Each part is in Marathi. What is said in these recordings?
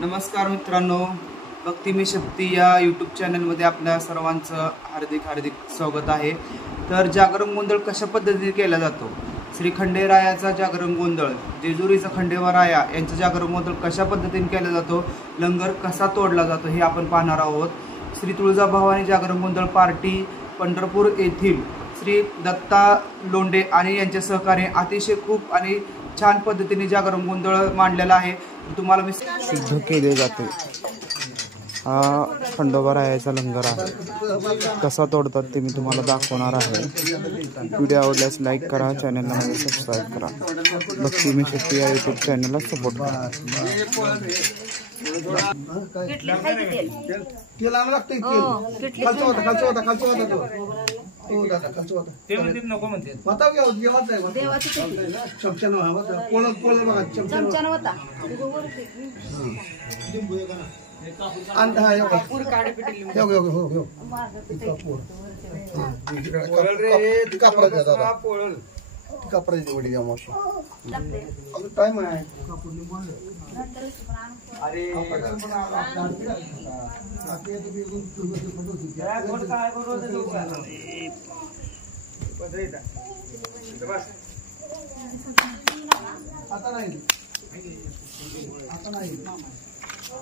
नमस्कार मित्रांनो, भक्ती मी शक्ती या यूट्यूब चॅनलमध्ये आपल्या सर्वांचं हार्दिक स्वागत आहे। तर जागरण गोंधळ कशा पद्धतीने केला जातो, श्री खंडेरायाचा जागरण गोंधळ, जेजुरीचा खंडेराया यांचा जागरण गोंधळ कशा पद्धतीने केला जातो, लंगर कसा तोडला जातो हे आपण पाहणार आहोत। श्री तुळजाभवानी जागरण गोंधळ पार्टी पंढरपूर येथील श्री दत्ता लोंढे आणि यांच्या सहकार्य अतिशय खूप आणि छान पद्धतीने जागरण गोंधळ मांडलेला आहे। तुम्हाला मी सिद्ध केले जाते। हा खंडोबारायाचा लंगर आहे, कसा तोडतात ते मी तुम्हाला दाखवणार आहे। व्हिडिओ आवडल्यास लाईक करा, चॅनलला सबस्क्राईब करा, भक्ती मी शक्ती या यूट्यूब चॅनलला सपोर्ट करा। टाइम आहे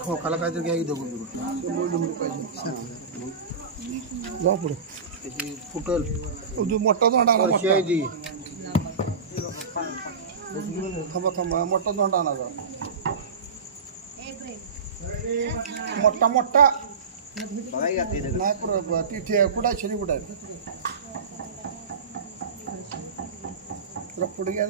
खोकाला काहीतरी घ्या जा पुढे फुटल मोठा तोंड आणा थांबा मोठा तोंड आणा मोठा नाही तिथे कुठं आहे शनी कुठं आहे पुढे घ्या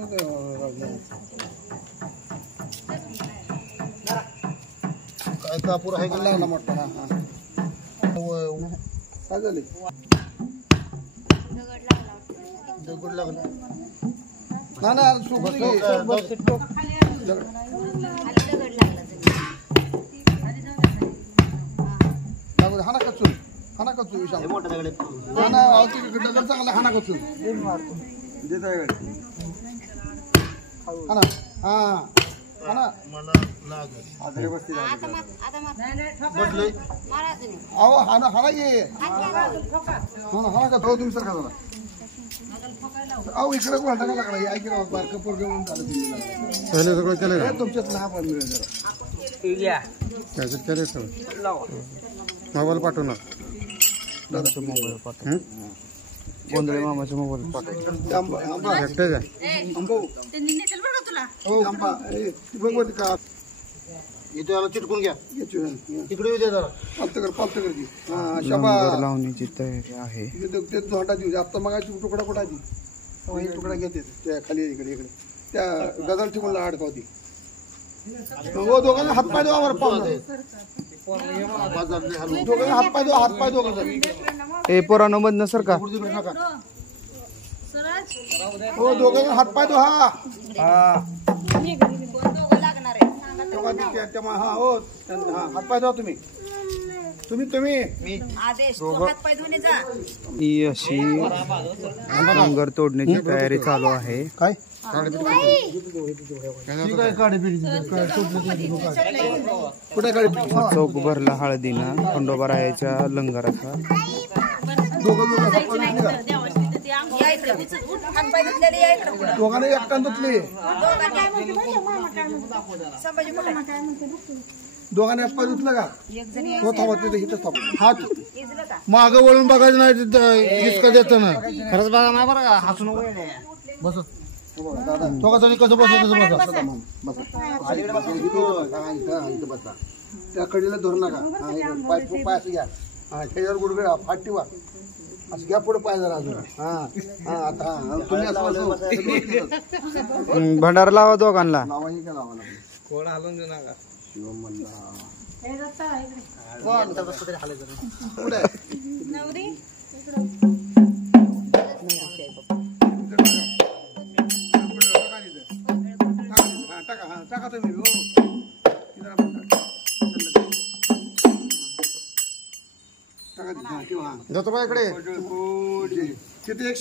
काय कापूर आहे का लागला मोठा काय झाले दगड लागला ना हाना कचू दगड चांगला हाना कचू हाना हाना अहो हाना हाना ये हाना का तुम्ही सर का अहो इकडे कोण टाका लागला ऐकलं बारकं पोरग म्हणून झालं सगळं केलं तुमच्यात लहान पण मिळेल जरा त्याच्यात केलं सगळं मोबाईल पाठवणार दादाचा मोबाईल पाठव गोंधळे मामाचा मोबाईल पाठव एकटेच आहे बघ का इथे याला चिटकून घ्या तिकडे येऊ दे जरा पालत कर लंगर लावण्याची तयारी आहे। ते धोंडा देऊ आता मग तुकडा कुठाची तुकडा घेते त्या खाली इकडे इकडे त्या गजाल ठिकून अडकावती दोघांना हातपाय दोघांवर दोघांना हातपाय दोघं ए पोरांनो बंद नसर का हो दोघांना हातपाय दो हा हा हो हातपाय दो तुम्ही ही अशी लंगर तोडण्याची तयारी चालू आहे। काय चौक भरला हळदीनं खंडोबारायाच्या लंगराचा। दोघांना एकटा धुतले दोघांनी हातपाय धुतलं का तो थांबा तिथे इथं थांब हात माग वळून बघायचं नाही तिथं देताना खरंच बघा नाही बरं का हसून बस दोघांनी कसं बसा त्या कडीला धरू नका पाय पाय असं घ्या त्याच्यावर गुडघे फाट ठेवा असं घ्या पुढे पाय जरा अजून हा आता तुम्ही असं भंडारा लावा दोघांना लावाही का लावा कोण हलवून देऊ नका टाका तुम्ही जातो इकडे तिथे एक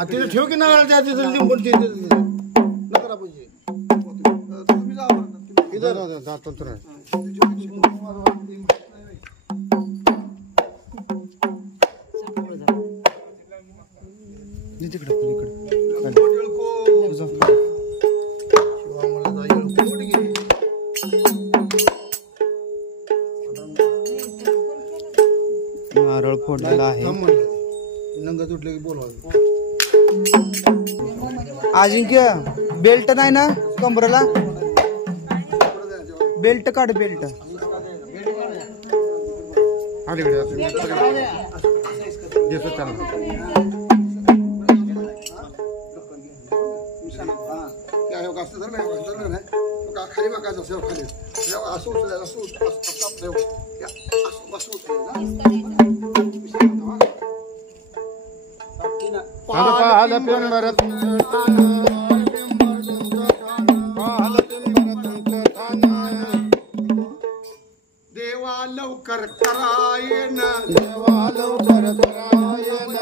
तिथे ठेव की नारळ त्या तिथे लिंबून नका पाहिजे तुम्ही जा नारळ फोडलेला आहे. नंग तुटले की बोलवा. अजिंक्य बेल्ट नाही ना कमरेला? बेल्ट काढ बेल्ट. खाली बघायचं असं खाली देवा लवकर करायन, देवा लवकर करायन.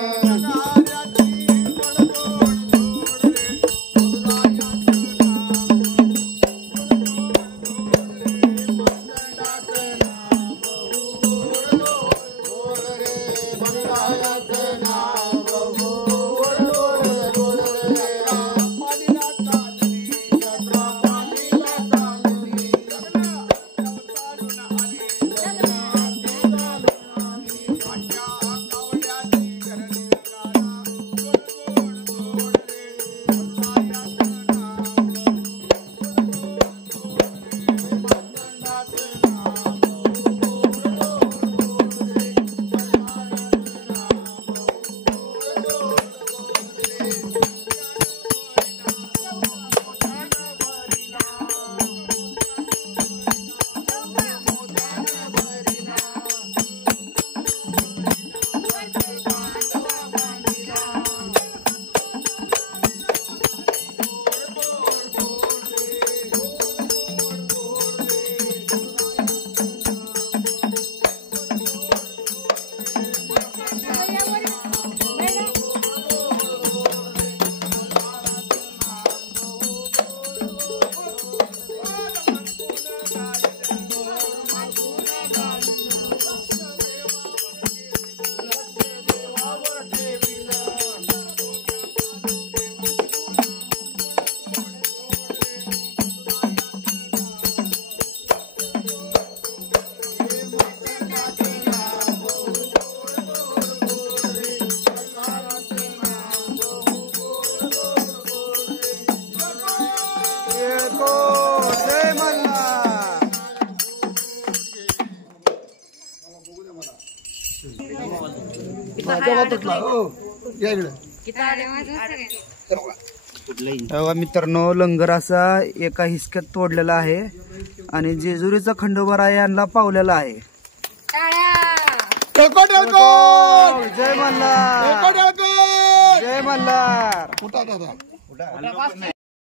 मित्रांनो लंगर असा एका हिसक्यात तोडलेला आहे आणि जेजुरीचा खंडोबा यांना पावलेला आहे. जय मल्हार, जय मल्हार.